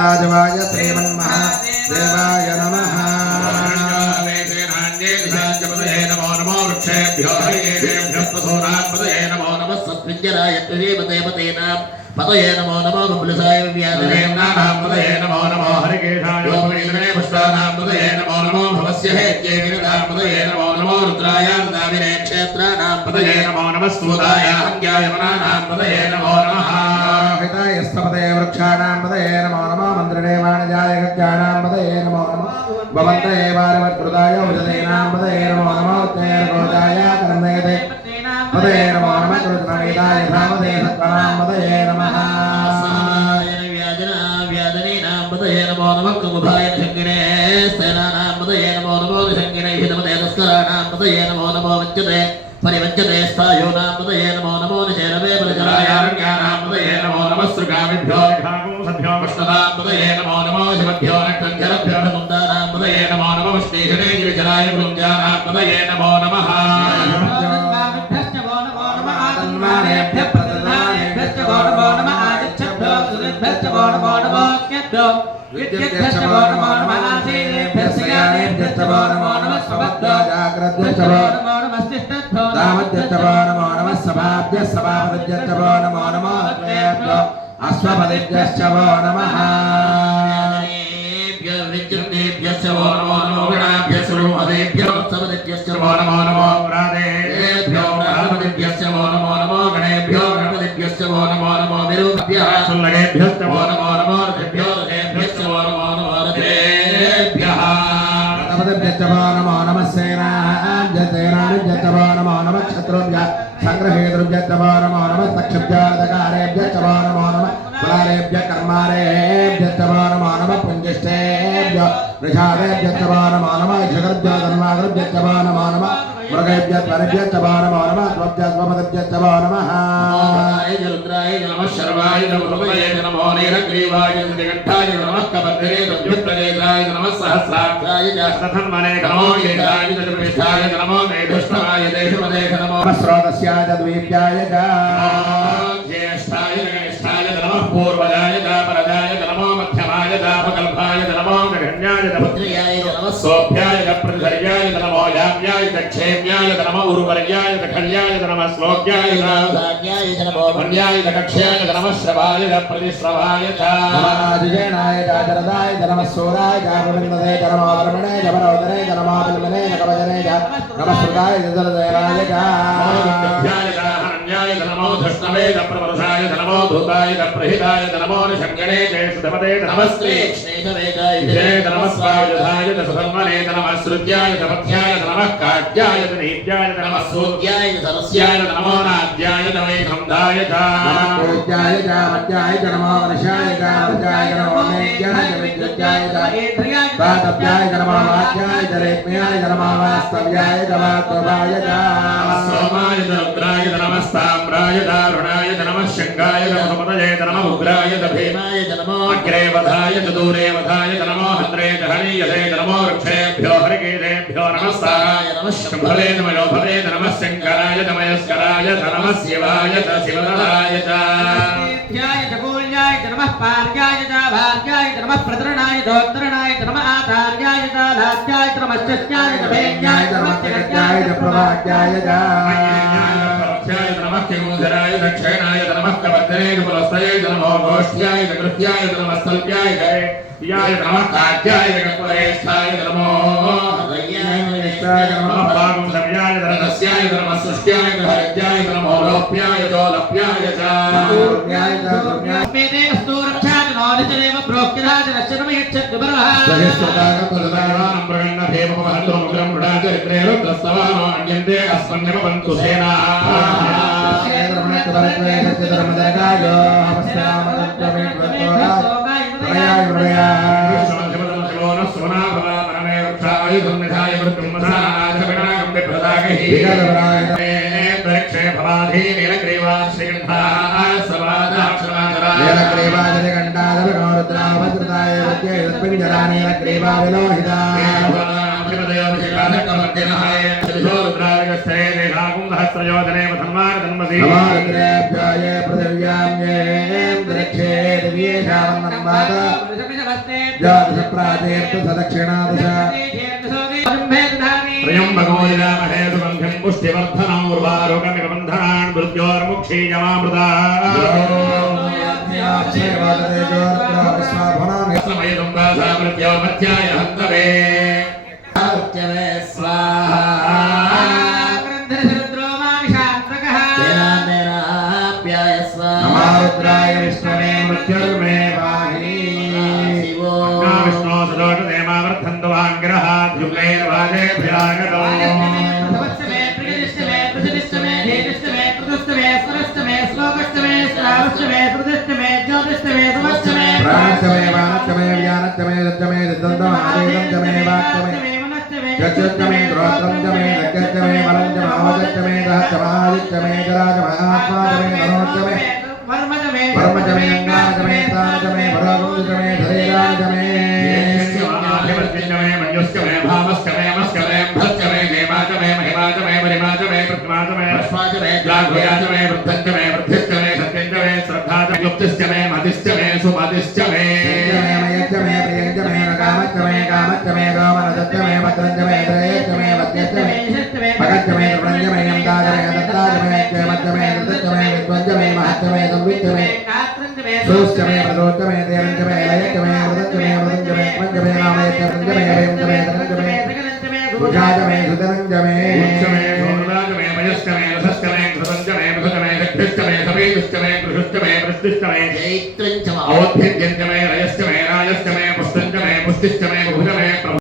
श्रीवेदाजवाय श्रीमन्महादेवाय नमः। नमो नमो वृक्षेभ्यो हरिकेभ्यो पशूनात्पदये नमो नमः सत्विज्ञराय देवतेनां पतये नमो नमो बबुलसाय व्याधने नानां पतये नमो नमो हरिकेशाय योगीन्द्रणे पुष्टानां पतये नमो नमो भवस्य हेत्ये गिरिधां पतये नमो नमो रुद्राय दाविने क्षेत्राणां पतये नमो नमः स्तूताय हङ्ग्याय वनानां पतये नमो नमः हिताय स्तपतये वृक्षाणां पतये नमो नमः मन्त्रिणे वाणिजाय गजानां पतये नमो नमः भवन्तये वारवत्कृताय उजतेनां पतये नमो नमः उत्तरकोजाय कर्मयते पतये नमो नमः कृतनवेदाय धामते सत्त्वानां पतये नमः व्याधनीनां पतये नमो नमः कुमुभाय शङ्किने सेनानां पतये नमो नमो शङ्किने हितपते तस्कराणां पतये नमो नमो वञ्चते परिवञ्चते स्थायोनां पतये नमो नमो निशेरवे बलजरायारण्यानां पतये नमो नमः सृगामिभ्यो सभ्यो विष्णुनां पतये नमो नमो शिवभ्यो नक्तञ्जलभ्यो मुन्दानां पतये नमो नमः विष्णेशने गिरिजराय वृञ्जानां पतये नमो नमः तन्मानेभ्यः प्रददानेभ्यश्च नमो नमः आदिच्छभ्यो सुरेभ्यश्च नमो नमः स्केभ्यो विद्येभ्यश्च नमो नमः आसीनेभ्यश्च यानेभ्यश्च नमो नमः स्वभद्रो जाग्रद्भ्यश्च नमो नमः स्तिष्ठभ्यो दामद्भ्यश्च नमो नमः सभाभ्यः सभापतिभ्यश्च नमो नमः अश्वेभ्यो अश्वपतिभ्यश्च नमः विद्युतेभ्यश्च नमो नमो गणाभ्यश्च नमोदेभ्यो सपतिभ्यश्च नमो नमो राधेभ्यो राधपतिभ्यश्च नमो नमो गणेभ्यो गणपतिभ्यश्च नमो नमो विरूपभ्यः सुल्लगेभ्यश्च नमो नमो रथेभ्यो रथेभ्यश्च नमो नमो रथेभ्यः रथपतिभ्यश्च नमो नमः सेनाभ्यश्च नमो नमः क्षत्रुभ्यः संग्रहेतृभ्यश्च नमो नमः सक्षभ्यः नमो नमः कुलारेभ्यः कर्मारेभ्यश्च नमो नमः पुञ्जिष्ठेभ्यः वृषादेभ्यश्च नमो नमः जगद्भ्यः धर्मागृभ्यश्च नमो नमः मृगेभ्यः त्वरेभ्यश्च नमो नमः त्वभ्यः स्वपतिभ्यश्च नमः रुद्राय नमः शर्वाय नमो नीलग्रीवाय निकण्ठाय नमः कबद्धे दुर्युक्तनेत्राय नमः सहस्राक्षाय जस्तन्मने नमो नीलाय चतुर्विष्ठाय नमो मेधुष्टमाय देशपदे नमो स्रोतस्याय द्वीप्याय च ज्येष्ठाय गणेशाय नमः पूर्वजाय परजाय नमो मध्यमाय अपकल्पाय नमो गण्याय पुत्र्याय नमः सोभ्याय प्रतिधर्याय नमो याम्याय क्षेम्याय नमो उर्वर्याय खल्याय नमः श्लोक्याय नमः नमो वन्याय कक्ष्याय नमः श्रवाय प्रतिश्रवाय च आदिजेनाय जागरदाय नमः सूराय जागविन्दते नमो वर्मणे जमरोदरे नमो बिल्मने नकवजने नमः सुगाय जलदेवाय च हरण्याय नमो धष्णवे प्रवरसाय नमो धूताय प्रहिताय नमो शङ्करे जयसुधपते नमस्ते श्रीधवेदाय नमः स्वायुधाय सुधर्मणे नमः श्रुत्याय पथ्याय नमः काट्याय नीत्याय नमः सूर्याय सरस्याय नमो नाद्याय नमैखन्दाय च पूज्याय च मध्याय च नमो वनशाय च वज्राय नमो मेघ्याय च विद्युत्याय च वातव्याय च नमो वाच्याय च रेत्म्याय च नमो वास्तव्याय च वातवाय च सोमाय च रुद्राय च नमः साम्राय च अरुणाय च नमः शङ्गाय च सुमतये च नमः उग्राय च भीमाय च नमो अग्रे वधाय च दूरे वधाय च नमो हन्त्रे च हनीयते च नमो वृक्षेभ्यो हरिकेशेभ्यो नमस्ताराय नमः शम्भवे च योभवे च नमः शङ्कराय च मयस्कराय च नमः शिवाय च शिवधराय च नमः पार्याय च भार्याय च नमः प्रतरणाय दोत्तरणाय च नमः आचार्याय च लाज्याय च नमः चस्याय च भेज्याय च नमः जगत्याय च प्रभाज्याय च नमः किंगुधराय दक्षिणाय च नमः कबद्धने च पुलस्तये च नमो गोष्ठ्याय च कृत्याय च नमः स्थल्प्याय च याय च नमः काज्याय च कपरेष्ठाय च नमो हृदयाय च नमः पागं सव्याय च रथस्याय च नमः सृष्ट्याय च हरिद्याय च नमो लोप्याय च लप्याय च पूर्ण्याय च दुर्ण्याय मेदे अस्तु रक्षाय नोदितदेव प्रोक्तिराज रक्षणम यच्छत् विबरः सहस्रदागं प्रदानं प्रगण्ण भेमपहतो मुग्रं मृडाचरित्रे रुद्रस्तवानो अन्यन्ते अस्मन्यपवन्तु सेना धर्मदर्गायो अवस्यामदत्तमेत्वतोरा प्रयाय प्रयाय सोना भवा मनमे वृक्षाय दुर्निधाय वृत्तिमसानाथगणागं विप्रदागहि वृक्षे भवाधि नीलग्रीवा श्रीगन्धाः सर्वादाक्षराधरा नीलग्रीवादिगण्डादविनोरुद्रावज्रताय वद्ये यत्पिञ्जरा नीलग्रीवा विलोहिता रुद्राय सहस्रयोजने धन्वारधन्मसि नमारुद्रेभ्याय पृथिव्याम्येन्द्रक्षे दिव्येशावन्नन्नाथ द्वादशप्राचेर्तु सदक्षिणादश त्र्यम्बको यजामहे सुगन्धिं पुष्टिवर्धनम् उर्वारुकमिव बन्धनान् मृत्योर्मुक्षीयमामृता समयदुं दासा मृत्योर्मध्याय हन्तवे उच्यवे स्वाहा तेनाप्याय स्वाहा नमारुद्राय विष्णवे मृत्युर्मे वाहि शिवो विष्णो सदोषदेमावर्धन्तु वाङ्गिरहात् युगैर्वाजेभ्यागतो प्राणश्चमे वानश्चमे व्यानश्चमे दच्चमे दिद्दन्तमादेदञ्चमे वाक्चमे गच्छच्चमे द्रोत्रञ्चमे दग्गच्चमे वलञ्चमावगच्चमे दहच्चमादिच्चमे जराचमात्माचमे धनोच्चमे वर्मचमे अङ्गाचमे तानचमे भरगुञ्जचमे धरेराचमे धिवर्जन्यमे मन्युश्चमे भामश्चमे मश्चमे भच्चमे देवाचमे महिमाचमे परिमाचमे प्रतिमाचमे पुष्पाचमे लाघोयाचमे वृद्धञ्चमे वृद्धिश्चमे सत्यञ्चमे श्रद्धाचमे युक्तिश्चमे मतिश्चमे सुमतिश्चमे मयच्चमे प्रियञ्चमे कामच्चमे कामच्चमे कामरजच्चमे भद्रञ्चमे त्रयच्चमे वद्यच्चमे भगच्चमे द्रवञ्चमे यन्ताचमे दत्ताचमे चमच्चमे दत्तच्चमे विद्वञ्चमे महच्चमे संविच्चमे सोश्चमे प्रदोच्चमे तेरञ्चमे लयच्चमे मृदच्चमे मृदञ्चमे पञ्चमे नामयच्चमे वेञ्चमे धनञ्चमे भुजाचमे सुतरञ्चमे उच्चमे सोमराजमे मयश्चमे रसश्चमे कृतञ्चमे मृधचमे शक्तिश्चमे सवेदुश्चमे कृषुश्चमे वृष्टिश्चमे चैत्रञ्चम औद्भिद्यञ्चमे रयश्चमे राजश्चमे पुष्टञ्चमे पुष्टिश्चमे बहुजमे